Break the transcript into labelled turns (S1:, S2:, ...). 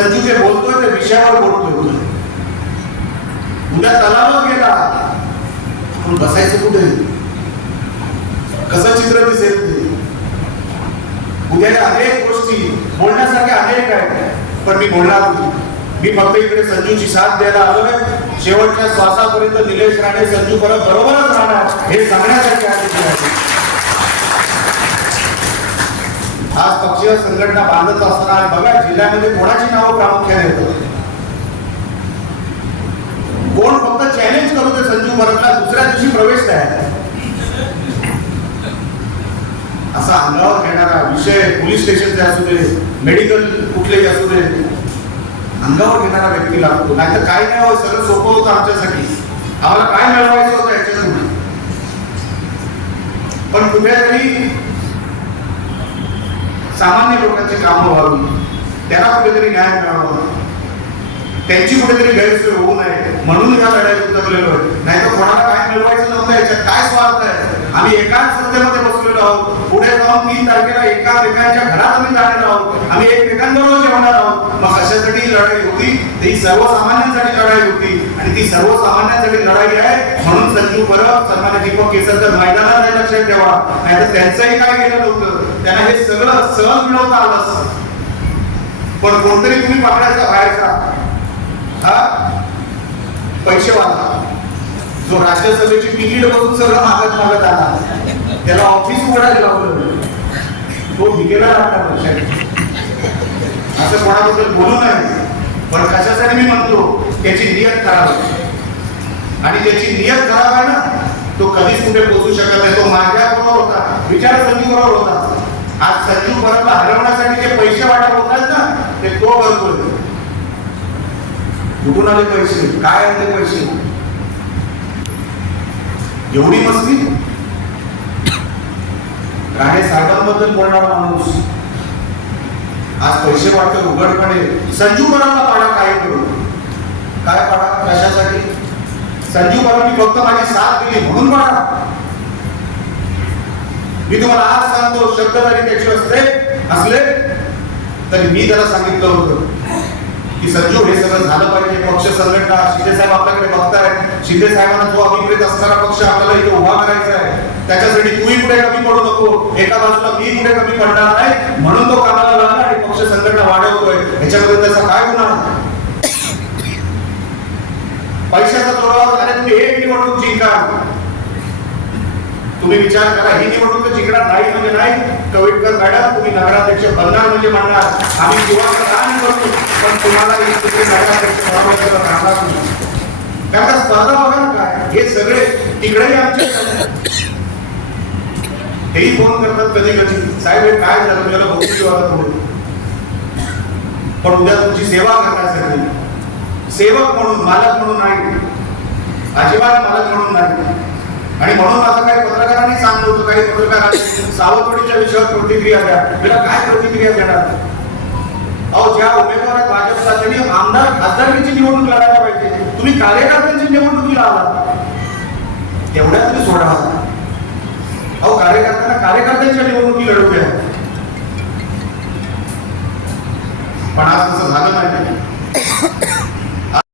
S1: संजू जे बोलतोय ते विषयावर बोलतोय उद्या. तलावात गेला. आपण बसायचं कुठे? कसं चित्र दिसेल उद्याच्या अनेक गोष्टी बोलण्यासारख्या अनेक आहेत पण मी बोलणार होती मी फक्त इकडे संजूची साथ द्यायला आलोय. शेवटच्या श्वासापर्यंत निलेश राणे संजू परत बरोबरच राहणार हे सांगण्यासाठी आहे आज पक्षीय संघटना बांधत असताना बघा जिल्ह्यामध्ये कोणाची नावं प्रामुख्याने कोण फक्त चॅलेंज करू दे संजू भरतला दुसऱ्या दिवशी प्रवेश तयार असा अंगावर घेणारा विषय पोलीस स्टेशनचे असू दे मेडिकल कुठलेही असू दे अंगावर घेणारा व्यक्ती लागतो. नाहीतर काय नाही हो सगळं सोपं होतं आमच्यासाठी. आम्हाला काय मिळवायचं होतं याच्यातून? पण कुठेतरी सामान्य लोकांची कामं व्हावी. त्याला कुठेतरी न्याय मिळावा. त्यांची कुठेतरी गैरसोय होऊ नये. म्हणून ह्या लढाईत उतरलेलो आहे. नाही तर कोणाला काय मिळवायचं नव्हतं याच्यात. काय स्वार्थ आहे? आम्ही एकाच सत्तेमध्ये बसलेलो आहोत. पुढे जाऊन तीन तारखेला एकामेकांच्या घरात आम्ही जाणार आहोत. आम्ही एकमेकांबरोबर जेवणार आहोत. मग कशासाठी लढाई होती? ती सर्वसामान्यांसाठी लढाई होती. आणि ती सर्वसामान्यांसाठी लढाई आहे. म्हणून संजीव परब सन्मान्य दीपक केसरकर मैदानात आहे लक्षात ठेवा. नाहीतर त्यांचंही काय केलं नव्हतं. त्यांना हे सगळं सहज मिळवता आलं असतं. पण कोणतरी तुम्ही पकडायचा बाहेरचा हा? पैसेवाला जो राज्यसभेची तिकीट बघून सगळं मागत मागत आला. त्याला ऑफिस उघडायला लावलं. तो भिकेला लागला पैशाने असं कोणाबद्दल बोलू नये. पण कशासाठी मी म्हणतो? त्याची नियत करावी आणि त्याची नियत खराब आहे ना तो कधीच कुठे पोहोचू शकत नाही. तो माझ्या बरोबर होता. विचार संजू बरोबर होता. आज संजू बरोबर हरवण्यासाठी जे पैसे वाटप होतात ना ते तो करतोय कुठून आले पैसे? काय आले पैसे? एवढी मस्ती? राणे साहेबांबद्दल बोलणारा माणूस. आज पैसे वाटतो उघडपणे संजू बराला पाडा काय करू काय पाडा कशासाठी? संजीव बाबांनी फक्त माझी साथ दिली म्हणून पाडा मी तुम्हाला आज सांगतो शब्द जरी त्याचे असते असले तरी मी त्याला सांगितलं होतं की संजू हे सगळं झालं पाहिजे. पक्ष संघटना शिंदे साहेब आपल्याकडे बघताय शिंदे साहेबांना जो अभिप्रेत असणारा पक्ष आपल्याला इथे उभा करायचा आहे. त्याच्यासाठी तूही पुढे कमी पडू नको. एका बाजूला मी पुढे कमी पडणार नाही म्हणून तो कामाला लागला आणि पक्ष संघटना वाढवतोय ह्याच्यामध्ये त्याचा काय गुन्हा पैशाचा जोरावर अरे तुम्ही एक निवडणूक जिंका तुम्ही विचार करा ही निवडणूक जिंकणार नाही म्हणजे नाही कविटकर मॅडम तुम्ही नगराध्यक्ष बनणार म्हणजे म्हणणार आम्ही किंवा दान करतो पण तुम्हाला नगराध्यक्ष राहणार नाही. कारण स्पर्धा बघा ना काय. हे सगळे तिकडेही आमचे हेही फोन करतात कधी कधी. साहेब हे काय झालं? तुम्हाला बघू किंवा थोडे. पण उद्या तुमची सेवा करण्यासाठी सेवक म्हणून मालक म्हणून नाही. अजिबात मालक म्हणून नाही. आणि म्हणून आता काही पत्रकारांनी सांगलं होतं काही पत्रकारांनी सावधवाडीच्या विषयावर प्रतिक्रिया द्या. तुला काय प्रतिक्रिया देणार? अहो ज्या उमेदवार भाजपचा त्यांनी आमदार खासदारकीची निवडणूक लढायला पाहिजे. तुम्ही कार्यकर्त्यांची निवडणुकीला आला तेवढ्या तुम्ही सोडा. अहो कार्यकर्त्यांना कार्यकर्त्यांच्या निवडणुकी लढवूया